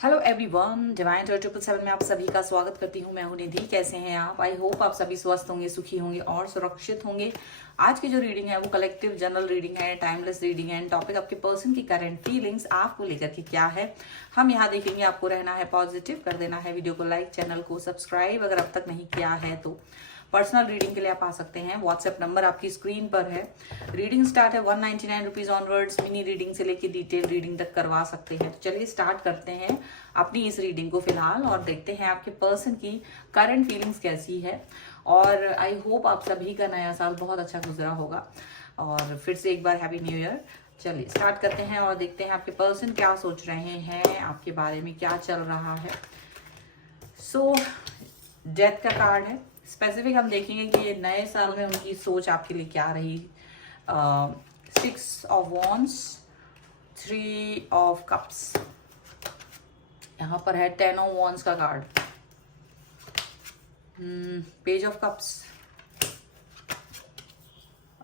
Hello everyone, divine 777 में आप सभी का स्वागत करती हूँ। मैं हूँ निधि। कैसे हैं आप? आई होप आप सभी स्वस्थ होंगे, सुखी होंगे और सुरक्षित होंगे। आज की जो रीडिंग है वो कलेक्टिव जनरल रीडिंग है, टाइमलेस रीडिंग है। टॉपिक आपके पर्सन की करंट फीलिंग्स आपको लेकर के क्या है, हम यहाँ देखेंगे। आपको रहना है पॉजिटिव, कर देना है वीडियो को लाइक, चैनल को सब्सक्राइब अगर अब तक नहीं किया है तो। पर्सनल रीडिंग के लिए आप आ सकते हैं। व्हाट्सएप नंबर आपकी स्क्रीन पर है। रीडिंग स्टार्ट है 199 रुपीज ऑनवर्ड्स। मिनी रीडिंग से लेके डिटेल रीडिंग तक करवा सकते हैं। तो चलिए स्टार्ट करते हैं अपनी इस रीडिंग को फिलहाल और देखते हैं आपके पर्सन की करंट फीलिंग्स कैसी है। और आई होप आप सभी का नया साल बहुत अच्छा गुजरा होगा। और फिर से एक बार हैप्पी न्यू ईयर। चलिए स्टार्ट करते हैं और देखते हैं आपके पर्सन क्या सोच रहे हैं, आपके बारे में क्या चल रहा है। सो डेथ का कार्ड है। स्पेसिफिक हम देखेंगे कि ये नए साल में उनकी सोच आपके लिए क्या रही। 6 ऑफ वॉन्ड्स, 3 ऑफ कप्स, यहाँ पर है 10 ऑफ वॉन्ड्स का card, page of cups,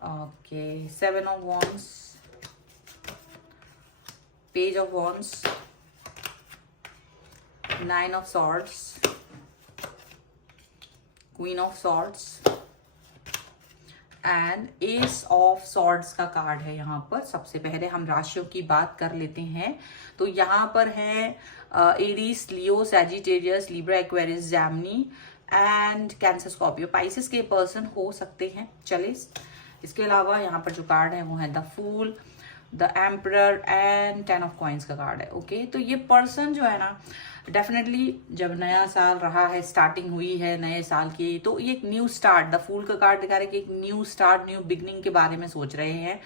okay, 7 of wands, page of wands, 9 of swords, queen of swords and S of swords का कार्ड है यहाँ पर। सबसे पहले हम राशियों की बात कर लेते हैं। तो यहाँ पर है Aries, Leo, Sagittarius, Libra, Aquarius, Jaimini and cancer, Scorpio, Pisces के पर्सन हो सकते हैं। चलिए इसके अलावा यहाँ पर जो कार्ड है वो है the fool, the emperor and 10 of coins का कार्ड है। ओके, तो ये पर्सन जो है ना, डेफिनेटली जब नया साल रहा है, स्टार्टिंग हुई है नए साल की, तो ये एक न्यू स्टार्ट, द फूल का कार्ड दिखा रहा है कि एक न्यू स्टार्ट, न्यू बिगनिंग के बारे में सोच रहे हैं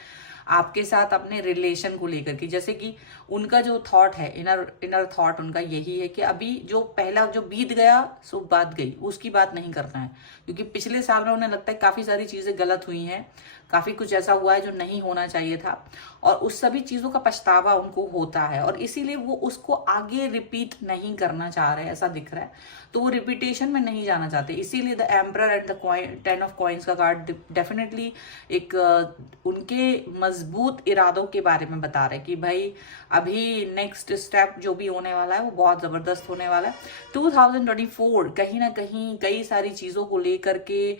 आपके साथ अपने रिलेशन को लेकर के। जैसे कि उनका जो थॉट है, इनर थॉट उनका यही है कि अभी जो पहला जो बीत गया सो बात गई, उसकी बात नहीं करना है। क्योंकि पिछले साल में उन्हें लगता है काफी सारी चीजें गलत हुई हैं, काफी कुछ ऐसा हुआ है जो नहीं होना चाहिए था, और उस सभी चीजों का पछतावा उनको होता है और इसीलिए वो उसको आगे रिपीट नहीं करना चाह रहे, ऐसा दिख रहा है। तो वो रिपीटेशन में नहीं जाना चाहते, इसीलिए the emperor and the 10 of coins का कार्ड डेफिनेटली एक उनके मजबूत इरादों के बारे में बता रहे कि भाई अभी नेक्स्ट स्टेप जो भी होने वाला है वो बहुत जबरदस्त होने वाला है। 2024 कहीं ना कहीं कई सारी चीजों को लेकर के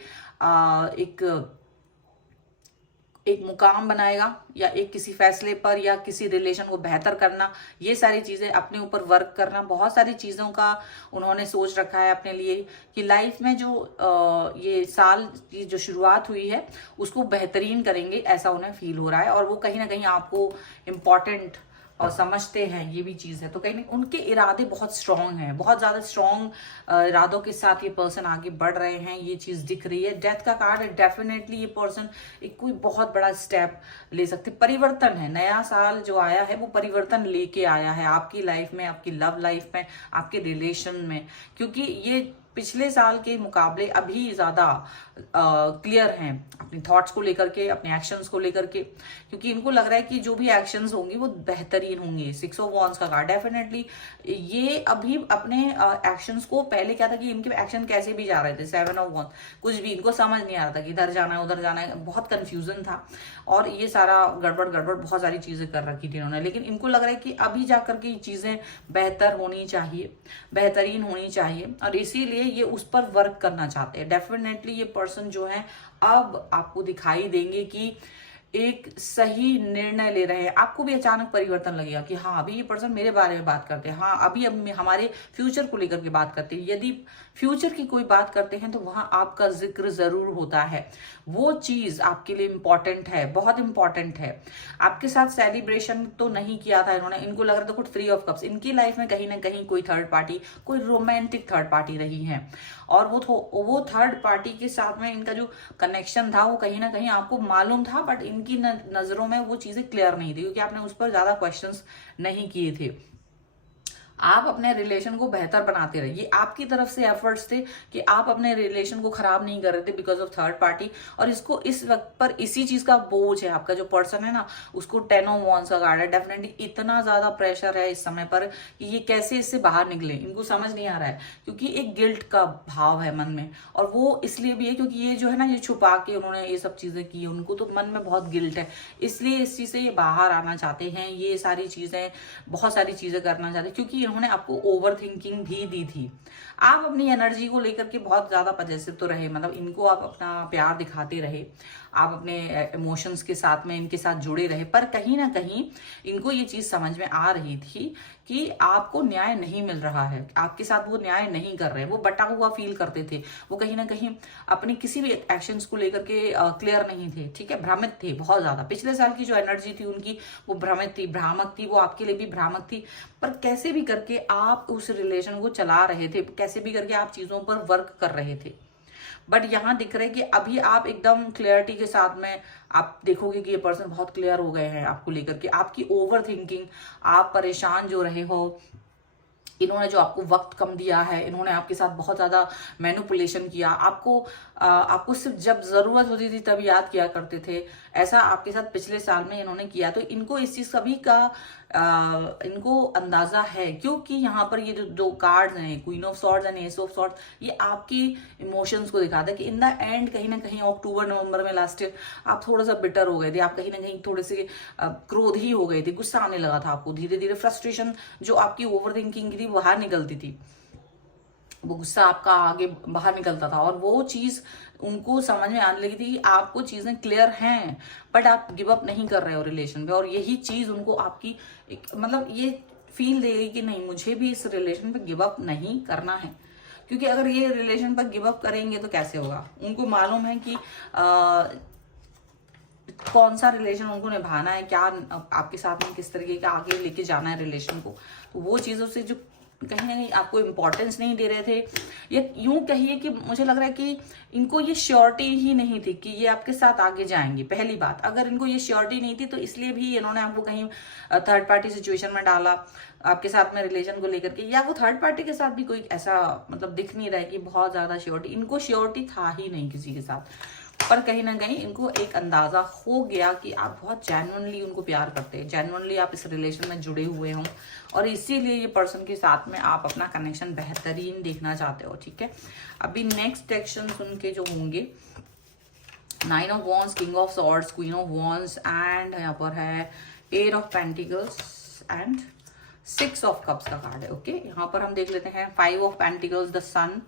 एक मुकाम बनाएगा, या एक किसी फैसले पर, या किसी रिलेशन को बेहतर करना, ये सारी चीजें, अपने ऊपर वर्क करना, बहुत सारी चीजों का उन्होंने सोच रखा है अपने लिए कि लाइफ में जो ये साल की जो शुरुआत हुई है उसको बेहतरीन करेंगे, ऐसा उन्हें फील हो रहा है। और वो कहीं ना कहीं आपको इम्पोर्टेंट और समझते हैं, ये भी चीज है। तो कहीं उनके इरादे बहुत स्ट्रांग हैं, बहुत ज्यादा स्ट्रांग इरादों के साथ ये पर्सन आगे बढ़ रहे हैं, ये चीज दिख रही है। डेथ का कार्ड है। डेफिनेटली ये पर्सन एक कोई बहुत बड़ा स्टेप ले सकते, परिवर्तन है। नया साल जो आया है वो परिवर्तन लेके आया है आपकी लाइफ में, आपकी लव लाइफ में, आपके रिलेशन में। क्योंकि ये पिछले साल के मुकाबले अभी ज्यादा क्लियर हैं अपने थॉट्स को लेकर के, अपने एक्शंस को लेकर के, क्योंकि इनको लग रहा है कि जो भी एक्शंस होंगे वो बेहतरीन होंगे। 6 ऑफ वॉन्ड्स का कार्ड, डेफिनेटली ये अभी अपने एक्शंस को, पहले क्या था कि इनके एक्शन कैसे भी जा रहे थे, 7 ऑफ वॉन्ड्स, कुछ भी इनको समझ नहीं आ रहा था कि इधर जाना है उधर जाना है, बहुत कंफ्यूजन था और ये सारा गड़बड़ गड़बड़ बहुत सारी चीजें कर रखी थी इन्होंने। लेकिन इनको लग रहा है कि अभी जाकर के चीजें बेहतर होनी चाहिए, बेहतरीन होनी चाहिए, और इसीलिए ये उस पर वर्क करना चाहते हैं। डेफिनेटली ये पर्सन जो है अब आपको दिखाई देंगे कि एक सही निर्णय ले रहे हैं। आपको भी अचानक परिवर्तन लगेगा कि हाँ अभी ये पर्सन मेरे बारे में बात करते हैं, हाँ अभी अब हमारे फ्यूचर को लेकर के बात करते हैं। यदि फ्यूचर की कोई बात करते हैं तो वहां आपका जिक्र जरूर होता है, वो चीज आपके लिए इंपॉर्टेंट है, बहुत इंपॉर्टेंट है। आपके साथ सेलिब्रेशन तो नहीं किया था इन्होंने, इनको लग रहा था कुछ 3 ऑफ कप्स, इनकी लाइफ में कहीं ना कहीं कोई थर्ड पार्टी, कोई रोमांटिक थर्ड पार्टी रही है, और वो थर्ड पार्टी के साथ में इनका जो कनेक्शन था वो कहीं ना कहीं आपको मालूम था, बट इनकी नजरों में वो चीजें क्लियर नहीं थी क्योंकि आपने उस पर ज्यादा क्वेश्चंस नहीं किए थे। आप अपने रिलेशन को बेहतर बनाते रहे, ये आपकी तरफ से एफर्ट्स थे कि आप अपने रिलेशन को खराब नहीं कर रहे थे बिकॉज ऑफ थर्ड पार्टी। और इसको इस वक्त पर इसी चीज का बोझ है, आपका जो पर्सन है ना उसको 10 ऑफ वॉन्ड्स का कार्ड है। डेफिनेटली इतना ज्यादा प्रेशर है इस समय पर कि ये कैसे इससे बाहर निकले, इनको समझ नहीं आ रहा है, क्योंकि एक गिल्ट का भाव है मन में, और वो इसलिए भी है क्योंकि ये जो है ना, ये छुपा के उन्होंने ये सब चीजें की, उनको तो मन में बहुत गिल्ट है, इसलिए इस चीज से ये बाहर आना चाहते हैं, ये सारी चीजें, बहुत सारी चीजें करना चाहते हैं, क्योंकि इन्होंने आपको ओवर थिंकिंग भी दी थी। आप अपनी एनर्जी को लेकर के बहुत ज्यादा पजेसिव तो रहे, मतलब इनको आप अपना प्यार दिखाते रहे, आप अपने इमोशंस के साथ में इनके साथ जुड़े रहे, पर कहीं ना कहीं इनको ये चीज समझ में आ रही थी कि आपको न्याय नहीं मिल रहा है, आपके साथ वो न्याय नहीं कर रहे, वो बटा हुआ फील करते थे, वो कहीं ना कहीं अपनी किसी भी एक्शंस को लेकर के क्लियर नहीं थे, ठीक है, भ्रमित थे बहुत ज्यादा। पिछले साल की जो एनर्जी थी उनकी वो भ्रमित थी, भ्रामक थी, वो आपके लिए भी भ्रामक थी, पर कैसे भी करके आप उस रिलेशन को चला रहे थे, कैसे भी करके आप चीजों पर वर्क कर रहे थे। बट यहाँ दिख रहा है कि अभी आप एकदम क्लियरिटी के साथ में आप देखोगे कि ये पर्सन बहुत क्लियर हो गए हैं आपको लेकर के, आपकी ओवर थिंकिंग, आप परेशान जो रहे हो, इन्होंने जो आपको वक्त कम दिया है, इन्होंने आपके साथ बहुत ज्यादा मैनिपुलेशन किया, आपको सिर्फ जब जरूरत होती थी तब याद किया करते थे, ऐसा आपके साथ पिछले साल में इन्होंने किया। तो इनको इस चीज सभी का इनको अंदाजा है, क्योंकि यहाँ पर ये जो कार्ड्स हैं, queen of swords and S of swords, ये आपकी इमोशंस को दिखाता है कि इन द एंड कहीं ना कहीं अक्टूबर नवंबर में लास्ट ईयर आप थोड़ा सा बिटर हो गए थे, आप कहीं ना कहीं थोड़े से क्रोधी हो गए थे, गुस्सा आने लगा था आपको, धीरे धीरे फ्रस्ट्रेशन जो आपकी ओवर थिंकिंग थी बाहर निकलती थी, वो गुस्सा आपका आगे बाहर निकलता था, और वो चीज उनको समझ में आने लगी थी कि आपको चीजें क्लियर हैं, बट आप गिव अप नहीं कर रहे हो रिलेशन पे। और यही चीज उनको आपकी मतलब ये फील दे गई कि नहीं, मुझे भी इस रिलेशन पे गिव अप नहीं करना है, क्योंकि अगर ये रिलेशन पर गिव अप करेंगे तो कैसे होगा। उनको मालूम है कि कौन सा रिलेशन उनको निभाना है, क्या आपके साथ में किस तरीके का आगे लेके जाना है रिलेशन को, तो वो चीजों से जो कहीं ना कहीं आपको इम्पोर्टेंस नहीं दे रहे थे, या यूं कहिए कि मुझे लग रहा है कि इनको ये श्योरिटी ही नहीं थी कि ये आपके साथ आगे जाएंगे। पहली बात, अगर इनको ये श्योरिटी नहीं थी तो इसलिए भी इन्होंने आपको कहीं थर्ड पार्टी सिचुएशन में डाला आपके साथ में रिलेशन को लेकर के, या वो थर्ड पार्टी के साथ भी कोई ऐसा मतलब दिख नहीं रहा है कि बहुत ज्यादा श्योरिटी, इनको श्योरिटी था ही नहीं किसी के साथ, पर कहीं ना कहीं इनको एक अंदाजा हो गया कि आप बहुत जेन्युइनली उनको प्यार करते हैं, जेन्युइनली आप इस रिलेशन में जुड़े हुए हो, और इसीलिए ये पर्सन के साथ में आप अपना कनेक्शन बेहतरीन देखना चाहते हो, ठीक है। अभी नेक्स्ट एक्शन उनके जो होंगे, 9 of wands, king of swords, queen of wands, and यहाँ पर है 8 of pentacles and 6 of cups का कार्ड है, ओके। यहाँ पर हम देख लेते हैं 5 of pentacles, the sun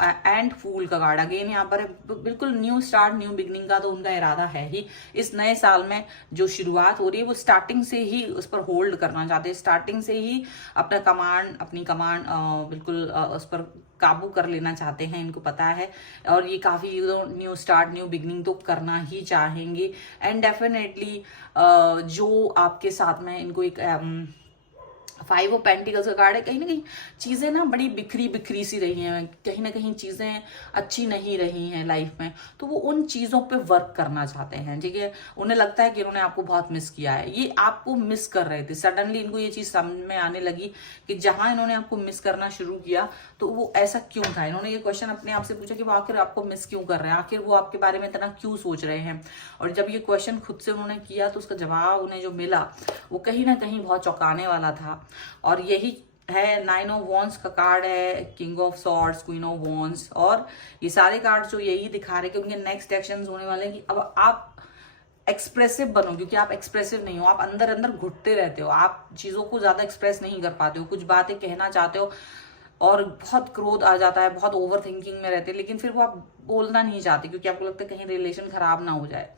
and fool का कार्ड। अगेन यहाँ पर बिल्कुल न्यू स्टार्ट, न्यू बिगनिंग का तो उनका इरादा है ही। इस नए साल में जो शुरुआत हो रही है वो स्टार्टिंग से ही उस पर होल्ड करना चाहते हैं, स्टार्टिंग से ही अपनी कमांड बिल्कुल उस पर काबू कर लेना चाहते हैं, इनको पता है। और ये काफी न्यू स्टार्ट, न्यू बिगनिंग तो करना ही चाहेंगे। एंड डेफिनेटली जो आपके साथ में इनको एक 5 ऑफ पेंटिकल्स का कार्ड है, कहीं ना कहीं चीजें ना बड़ी बिखरी बिखरी सी रही हैं, कहीं ना कहीं चीजें अच्छी नहीं रही हैं लाइफ में, तो वो उन चीजों पे वर्क करना चाहते हैं, ठीक है। उन्हें लगता है कि उन्होंने आपको बहुत मिस किया है, ये आपको मिस कर रहे थे। सडनली इनको ये चीज समझ में आने लगी कि जहां इन्होंने आपको मिस करना शुरू किया तो वो ऐसा क्यों था। इन्होंने ये क्वेश्चन अपने आप से पूछा कि वो आखिर आपको मिस क्यों कर रहे हैं, आखिर वो आपके बारे में इतना क्यों सोच रहे हैं। और जब ये क्वेश्चन खुद से उन्होंने किया तो उसका जवाब उन्हें जो मिला वो कहीं ना कहीं बहुत चौंकाने वाला था। और यही है 9 ऑफ वॉन्ड्स का कार्ड है, king of swords, queen of wands, और ये सारे कार्ड जो यही दिखा रहे हैं कि उनके नेक्स्ट एक्शन होने वाले हैं कि अब आप एक्सप्रेसिव बनो, क्योंकि आप एक्सप्रेसिव नहीं हो, आप अंदर अंदर घुटते रहते हो, आप चीजों को ज्यादा एक्सप्रेस नहीं कर पाते हो, कुछ बातें कहना चाहते हो और बहुत क्रोध आ जाता है, बहुत ओवर थिंकिंग में रहते हैं, लेकिन फिर वो आप बोलना नहीं चाहते क्योंकि आपको लगता है कहीं रिलेशन खराब ना हो जाए।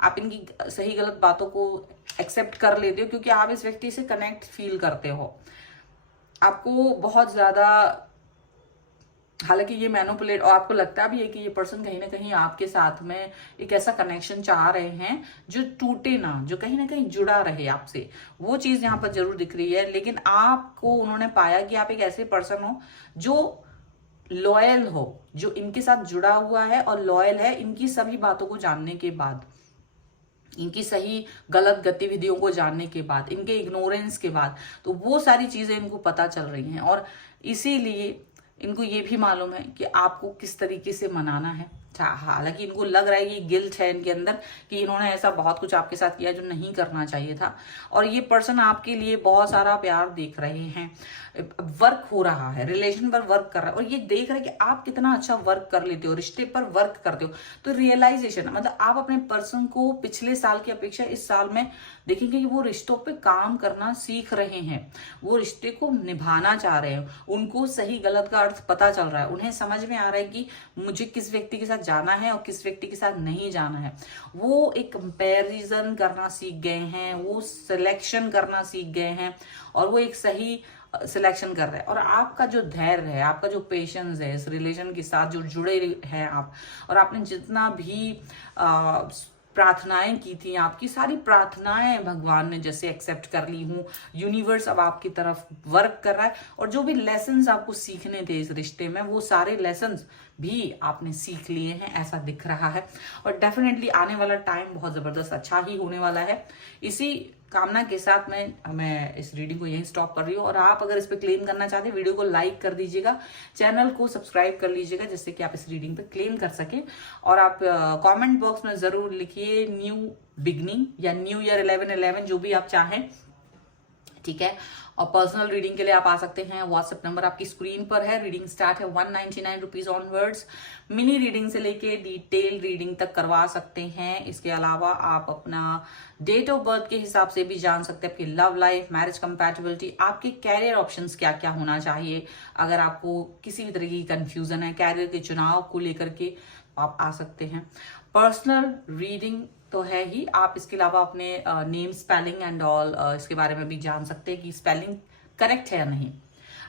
आप इनकी सही गलत बातों को एक्सेप्ट कर लेते हो क्योंकि आप इस व्यक्ति से कनेक्ट फील करते हो। आपको बहुत ज्यादा, हालांकि ये मैनिपुलेट, और आपको लगता भी है कि ये पर्सन कहीं ना कहीं आपके साथ में एक ऐसा कनेक्शन चाह रहे हैं जो टूटे ना, जो कहीं ना कहीं जुड़ा रहे आपसे, वो चीज यहाँ पर जरूर दिख रही है। लेकिन आपको उन्होंने पाया कि आप एक ऐसे पर्सन हो जो लॉयल हो, जो इनके साथ जुड़ा हुआ है और लॉयल है इनकी सभी बातों को जानने के बाद, इनकी सही गलत गतिविधियों को जानने के बाद, इनके इग्नोरेंस के बाद, तो वो सारी चीजें इनको पता चल रही हैं। और इसीलिए इनको ये भी मालूम है कि आपको किस तरीके से मनाना है। हालांकि इनको लग रहा है कि गिल्ट है इनके अंदर कि इन्होंने ऐसा बहुत कुछ आपके साथ किया जो नहीं करना चाहिए था। और ये पर्सन आपके लिए बहुत सारा प्यार देख रहे हैं, वर्क हो रहा है, रिलेशन पर वर्क कर रहा है, और ये देख रहे हैं कि आप कितना अच्छा वर्क कर लेते हो, रिश्ते पर वर्क करते हो, तो रियलाइजेशन मतलब आप अपने पर्सन को पिछले साल की अपेक्षा इस साल में देखेंगे कि वो रिश्तों पे काम करना सीख रहे हैं, वो रिश्ते को निभाना चाह रहे हैं, उनको सही गलत का अर्थ पता चल रहा है, उन्हें समझ में आ रहा है कि मुझे किस व्यक्ति के साथ जाना है और किस व्यक्ति के साथ नहीं जाना है। वो एक कंपैरिजन करना सीख गए हैं, वो सिलेक्शन करना सीख गए हैं, और वो एक सही सिलेक्शन कर रहे हैं। और आपका जो धैर्य है, आपका जो पेशेंस है, इस रिलेशन के साथ जो जुड़े हैं आप, और आपने जितना भी प्रार्थनाएं की थी, आपकी सारी प्रार्थनाएं भगवान ने जैसे एक्सेप्ट कर ली हूँ, यूनिवर्स अब आपकी तरफ वर्क कर रहा है, और जो भी लेसन्स आपको सीखने थे इस रिश्ते में, वो सारे लेसन्स भी आपने सीख लिए हैं, ऐसा दिख रहा है। और डेफिनेटली आने वाला टाइम बहुत जबरदस्त अच्छा ही होने वाला है। इसी कामना के साथ मैं इस रीडिंग को यहीं स्टॉप कर रही हूँ। और आप अगर इस पे क्लेम करना चाहते हैं, वीडियो को लाइक कर दीजिएगा, चैनल को सब्सक्राइब कर लीजिएगा, जिससे कि आप इस रीडिंग पे क्लेम कर सकें। और आप कमेंट बॉक्स में जरूर लिखिए न्यू बिगनिंग या न्यू ईयर 11/11, जो भी आप चाहें, ठीक है। और पर्सनल रीडिंग के लिए आप आ सकते हैं, व्हाट्सएप नंबर आपकी स्क्रीन पर है। रीडिंग स्टार्ट है 199 रुपीज ऑनवर्ड्स। मिनी रीडिंग से लेके डिटेल रीडिंग तक करवा सकते हैं। इसके अलावा आप अपना डेट ऑफ बर्थ के हिसाब से भी जान सकते हैं, आपकी लव लाइफ, मैरिज कंपैटिबिलिटी, आपके कैरियर ऑप्शंस क्या क्या होना चाहिए। अगर आपको किसी भी तरह की कंफ्यूजन है कैरियर के चुनाव को लेकर के, आप आ सकते हैं। पर्सनल रीडिंग तो है ही, आप इसके अलावा अपने नेम स्पेलिंग एंड ऑल इसके बारे में भी जान सकते हैं कि स्पेलिंग करेक्ट है या नहीं।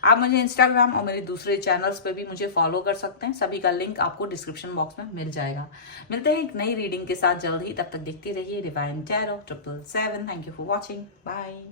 आप मुझे इंस्टाग्राम और मेरे दूसरे चैनल्स पे भी मुझे फॉलो कर सकते हैं, सभी का लिंक आपको डिस्क्रिप्शन बॉक्स में मिल जाएगा। मिलते हैं एक नई रीडिंग के साथ जल्द ही, तब तक देखते रहिए divine tarot 777। Thank you for watching, bye.